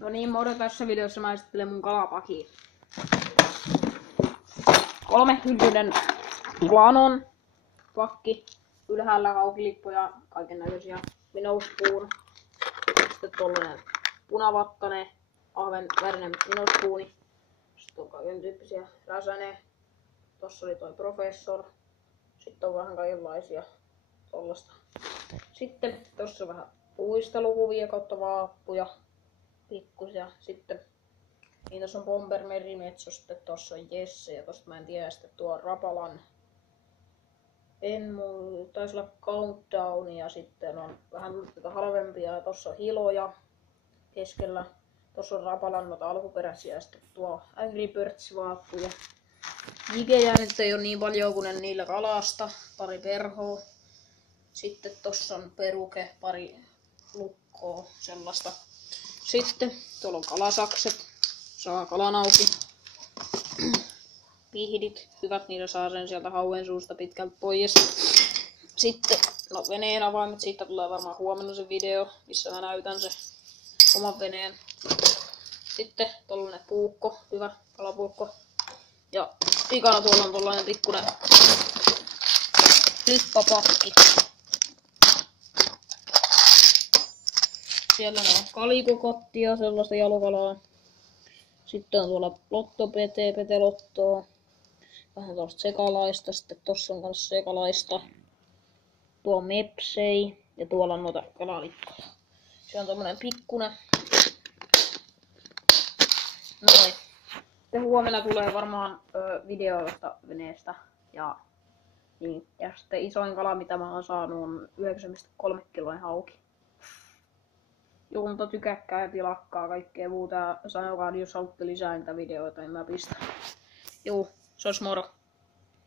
No niin, moro, tässä videossa mä esittelen mun kalapakia. 3 hyllyden Planon pakki. Ylhäällä kaukilippuja, kaiken näköisiä minnow spoon. Sitten tollanen punavattanen, ahven värinen minnow spooni. Sitten on kaiken tyyppisiä räsäne. Tossa oli toi Professor. Sitten on vähän kaikenlaisia tollasta. Sitten tossa on vähän uistelukuvia kautta vaappuja. Pikkusia. Sitten niin tossa on Bomber Merimetso, sitten tossa on Jesse ja tosta mä en tiedä, sitten tuo Rapalan taisi olla Countdown ja sitten on vähän halvempia ja tossa on Hiloja keskellä. Tossa on Rapalan noita alkuperäisiä ja sitten tuo Angry Birds vaappuja. Jigejä nyt ei oo niin paljon kuin en niillä kalasta, pari perhoa. Sitten tossa on peruke, pari lukkoa, sellaista. Sitten tuolla on kalasakset, saa kalan auki. Pihdit, hyvät, niillä saa sen sieltä hauen suusta pitkältä pois. Sitten no veneen avaimet, siitä tulee varmaan huomenna se video, missä mä näytän se oman veneen. Sitten tollanen puukko, hyvä kalapuukko. Ja ikana tuolla on tollanen pikkunen flippapakki. Siellä on kalikokottia, sellaista jalokalaa. Sitten on tuolla lottopete, petelottoa. Vähän tuollaista sekalaista. Sitten tossa on kans sekalaista. Tuo on mepsei. Ja tuolla on noita kalalikkoja. Se on tommonen pikkunen. Noin. Sitten huomenna tulee varmaan video josta veneestä. Ja sitten isoin kala mitä mä oon saanut on 9,3 kiloinen hauki. Mutta tykäkkää ja tilakkaa kaikkea muuta. Sanokaa, jos haluatte lisää niitä videoita, niin mä pistän. Juu, se olisi moro.